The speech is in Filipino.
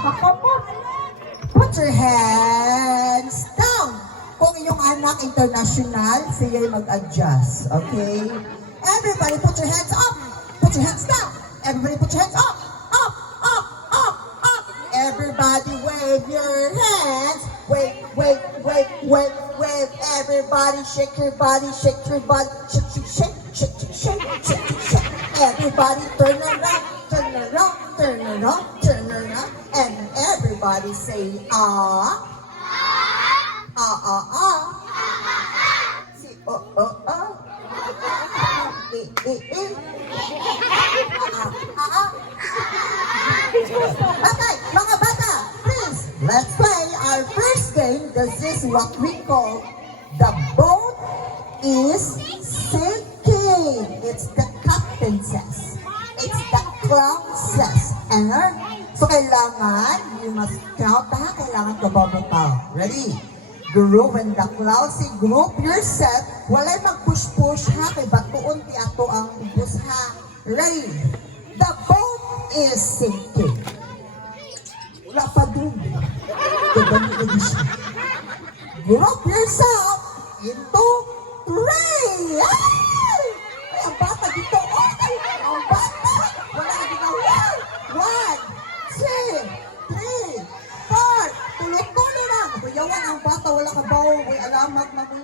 Put your hands down. Kung iyong anak international, siya'y mag-adjust. Okay? Everybody put your hands up. Put your hands down. Everybody put your hands up. Up, up, up, up. Everybody wave your hands. Wave, wave, wave, wave, wave. Everybody shake your body, shake your body. Shake, shake, shake, shake, shake, shake, shake, shake. Everybody turn around, turn around, turn around, turn around. And everybody say, ah. Ah, ah, ah. Si, oh, oh, oh. Eh, eh, eh. Ah, ah, ah. Okay, mga bata, please, let's play our first game. This is what we call the boat is sinking. It's the captain says. It's the clown says. And so kailangan, you must count ha, kailangan kababo ka. Ready? Group when the clown say group yourself, walay mag-push-push ha, kay batuon ti ato ang bus ha. Ready? The boat is sinking. Wala pa dun. Group yourself into three. Ay! Ay, ang bata dito. Ay, ang bata. Wala ka ginawa. 1, 2, 3, 4. Tulog-tulo na. Kuyawan ang bata. Wala ka bawo. May alamat na mo.